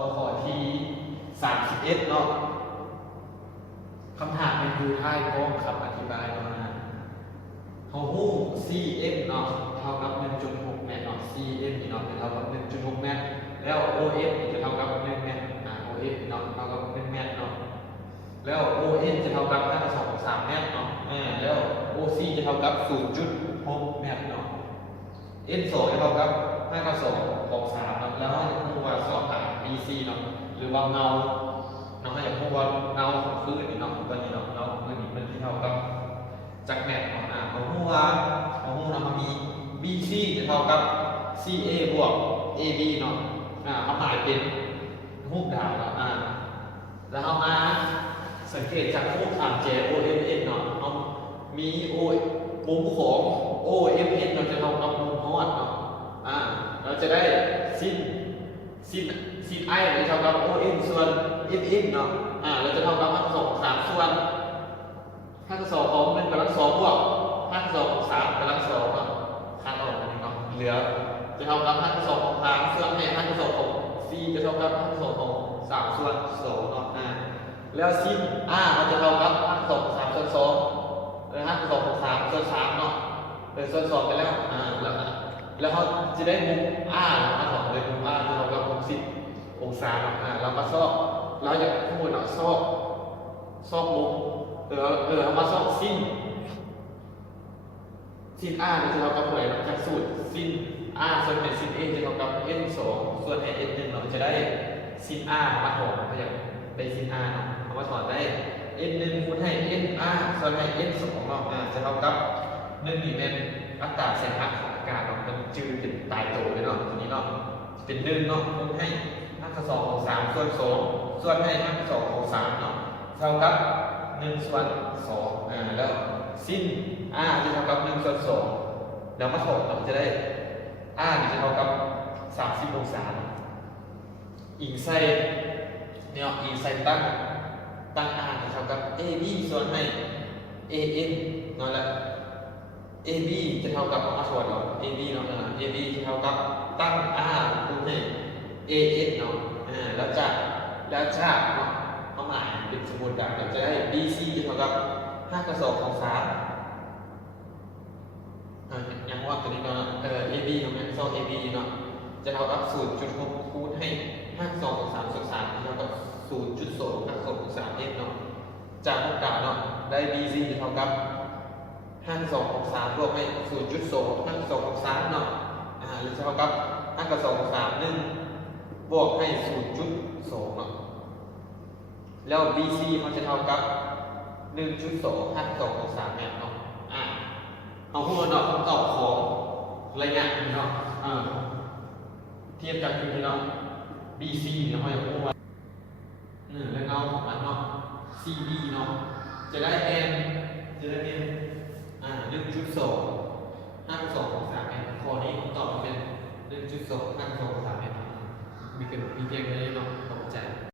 ข้อที่31เนาะคำถามเป็นคือท้ายกล้องครับอธิบายมาเขาหู้ cm เนาะเท่ากับ 1.6 เมตรเนาะ cm นี่เนาะจะเท่ากับ 1.6 เมตรแล้ว OF จะเท่ากับ 1 เมตรOF เนาะเท่ากับ 1 เมตรเนาะแล้ว ON จะเท่ากับ 5.23 เมตรเนาะแล้ว OC จะเท่ากับ 0.6 เมตรเนาะ N2 จะเท่ากับ 5.263 เนาะแล้วเราจะพูดว่าสอบถาม BC เนาะหรือว่าเงาเราจะพูดว่าเงาของคลื่นนี่เนาะตัวนี้เนาะเงาของคลื่นนี่มันที่เท่ากับจากแมทเนาะเราพูดว่ามันมี BC จะเท่ากับ CA บวก AB เนาะเขาหมายเป็นรูปดาวเนาะแล้วเอามาสังเกตจากรูป JOMN เนาะเอามี มุมของ OMN เราจะเท่ากับมุมฮอดเนาะเราจะได้sin I จะเท่ากับ ON ส่วน MN เนาะเราจะเท่ากับ5/2 ส่วน5/2ของ1กำลัง2บวก5/2ของ3กำลัง2เนาะคัดออกนี่เนาะเหลือจะเท่ากับ5/2ของ3ส่วนให้5/2ของ4จะเท่ากับ5/2ของ3ส่วน2เนาะแล้ว sin R มันจะเท่ากับ5/2ของ3ส่วน25/2ของ3ส่วน3เนาะส่วน2ไปแล้วแล้วเขาจะได้มุม R มาสองเลยมุม R จะเท่ากับ60 องศาเรามาซอกเราอยากพูดเนาะซอกมุมเอามาซอกสิ้น R จะเท่ากับเท่าไหร่จากสูตรสิ้น R ส่วนเป็นสิ้น A จะเท่ากับ N2 ส่วน N1 เราจะได้สิ้น R มาถอนเราอยากได้สิ้น R เนาะเอามาถอนได้ N1 คูณให้ NR ส่วนให้ N2 เนาะจะเท่ากับ1 นี่เป็นอัตราเส้นทางของอากาศเนาะมันจืดเป็นตายตัวเลยเนาะตัวนี้เนาะเป็น1เนาะคูณให้5/2ของ3ส่วน2ส่วนให้5/2ของ3เนาะเท่ากับ1ส่วน2แล้วสิ้น R จะเท่ากับ1ส่วน2แล้วมาถอดเราจะได้ R จะเท่ากับ30 องศาอิงไซเนี่ยอิงไซตั้ง R จะเท่ากับ AB ส่วนให้ AN นั่นแหละ AB จะเท่ากับมาถอดเนาะ AB เนาะAB จะเท่ากับตั้ง R คูณให้ AN เนาะแล้วจากเนาะเอาหมายเป็นสมมุติดังเราจะได้ BC จะเท่ากับ5/2ของ3ยังว่าตัวนี้เนาะAB เนาะแม่นซอก AB เนาะจะเท่ากับ 0.6 คูณให้5/2ของ3ส่วน3เท่ากับ 0.2 5/2ของ3 f เนาะจากโอกาสเนาะได้ BC จะเท่ากับ5/2ของ3บวกให้ 0.2 5/2ของ3เนาะหรือเท่ากับ5/2ของ3 1บวกให้ 0.2 เนาะแล้ว BC มันจะเท่ากับ 1.2 5/2ของ3เนี่ยเนาะเอาพวกเราคำตอบของรายงานเนาะเทียบกันคือเนาะ BC เนี่ยเขาจะพูดว่าแล้วเอาของมันเนาะ CB เนาะจะได้ N 1.2 5/2ของ3เนี่ยข้อนี้คำตอบมันเป็น 1.2 5/2ของ3เนี่ยมีเพียงแค่นี้เนาะเข้าใจ